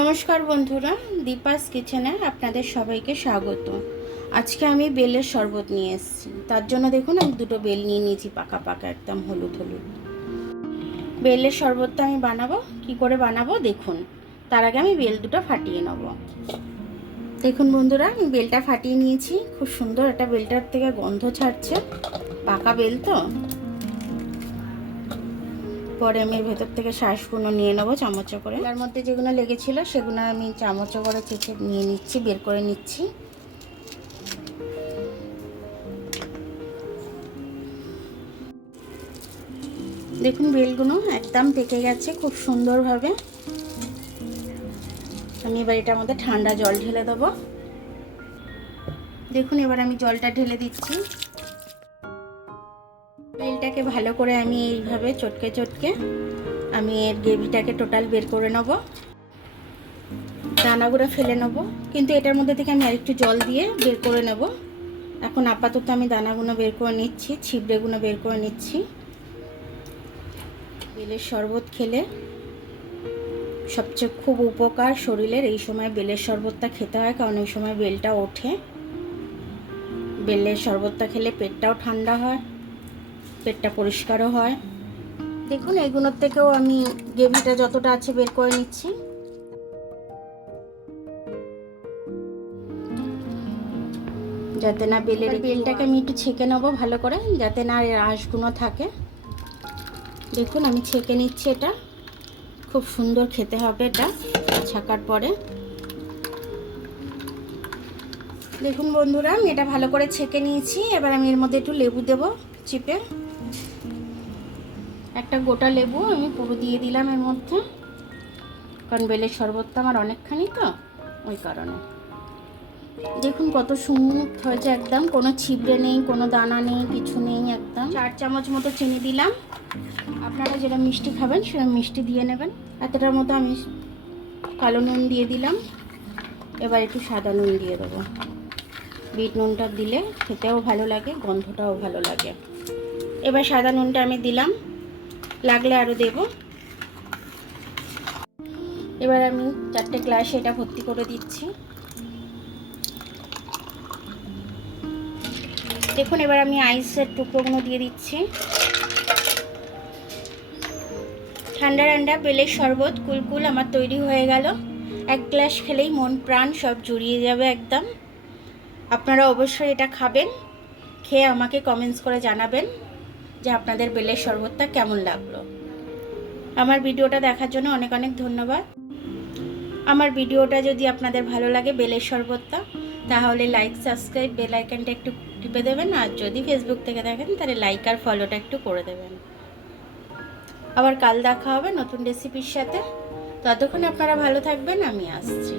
নমস্কার বন্ধুরা, দীপাস কিচেনে আপনাদের সবাইকে স্বাগত। আজকে আমি বেলের শরবত নিয়ে এসেছি। তার জন্য দেখুন আমি দুটো বেল নিয়ে নিয়েছি, পাকা পাকা একদম হলুদ হলুদ। বেলের শরবতটা আমি বানাবো, কি করে বানাবো দেখুন। তার আগে আমি বেল দুটো ফাটিয়ে নেব। দেখুন বন্ধুরা, আমি বেলটা ফাটিয়ে নিয়েছি। খুব সুন্দর একটা বেলটার থেকে গন্ধ ছাড়ছে, পাকা বেল তো। পরে আমি ভেতর থেকে শাঁসগুলো নিয়ে নেবো চামচে করে। তার মধ্যে যেগুলো লেগেছিল সেগুলো আমি চামচে করে চেঁচে নিয়ে নিচ্ছি, বের করে নিচ্ছি। দেখুন বেলগুলো একদম পেকে গেছে খুব সুন্দরভাবে। আমি এবার এটার মধ্যে ঠান্ডা জল ঢেলে দেবো। দেখুন এবার আমি জলটা ঢেলে দিচ্ছি। বেলটাকে ভালো করে আমি এইভাবে চটকে চটকে আমি এর গ্রেভিটাকে টোটাল বের করে নেব। দানাগুলো ফেলে নেব, কিন্তু এটার মধ্যে থেকে আমি আরেকটু জল দিয়ে বের করে নেব। এখন আপাতত আমি দানাগুলো বের করে নিচ্ছি, ছিবড়েগুলো বের করে নিচ্ছি। বেলের শরবত খেলে সবচেয়ে খুব উপকার শরীরের। এই সময় বেলের শরবতটা খেতে হয়, কারণ এই সময় বেলটা ওঠে। বেলের শরবতটা খেলে পেটটাও ঠান্ডা হয়, পেটটা পরিষ্কারও হয়। দেখুন এইগুলোর থেকেও আমি গ্রেভিটা যতটা আছে বের করে নিচ্ছি। যাতে না বেলটাকে আমি একটু ছেঁকে নেবো ভালো করে, যাতে না এর আঁশগুলো থাকে। দেখুন আমি ছেঁকে নিচ্ছি। এটা খুব সুন্দর খেতে হবে এটা ছাকার পরে। দেখুন বন্ধুরা, আমি এটা ভালো করে ছেঁকে নিয়েছি। এবার আমি এর মধ্যে একটু লেবু দেব চিপে। একটা গোটা লেবু আমি পুরো দিয়ে দিলাম এর মধ্যে, কারণ বেলের শরবতটা আমার অনেকখানি তো, ওই কারণে। দেখুন কত স্মুথ হয়েছে একদম, কোনো ছিবড়ে নেই, কোনো দানা নেই, কিছু নেই একদম। 4 চামচ মতো চিনি দিলাম। আপনারা যেটা মিষ্টি খাবেন সেটা মিষ্টি দিয়ে নেবেন। এতটার মতো আমি কালো নুন দিয়ে দিলাম। এবার একটু সাদা নুন দিয়ে দেবো। বিট নুনটা দিলে খেতেও ভালো লাগে, গন্ধটাও ভালো লাগে। এবার সাদা নুনটা আমি দিলাম, লাগলে আরও দেব। এবার আমি 4টে গ্লাসে এটা ভর্তি করে দিচ্ছি। দেখুন এবার আমি আইসের টুকরোগুলো দিয়ে দিচ্ছি। ঠান্ডা ঠান্ডা বেলের শরবত কুলকুল আমার তৈরি হয়ে গেল। 1 গ্লাস খেলেই মন প্রাণ সব জুড়িয়ে যাবে একদম। আপনারা অবশ্যই এটা খাবেন, খেয়ে আমাকে কমেন্টস করে জানাবেন যে আপনাদের বেলের শরবতটা কেমন লাগলো। আমার ভিডিওটা দেখার জন্য অনেক অনেক ধন্যবাদ। আমার ভিডিওটা যদি আপনাদের ভালো লাগে বেলের শরবতটা, তাহলে লাইক, সাবস্ক্রাইব, বেল আইকনটা একটু টিপে দেবেন। আর যদি ফেসবুক থেকে দেখেন তাহলে লাইক আর ফলোটা একটু করে দেবেন। আবার কাল দেখা হবে নতুন রেসিপির সাথে। ততক্ষণ আপনারা ভালো থাকবেন, আমি আসছি।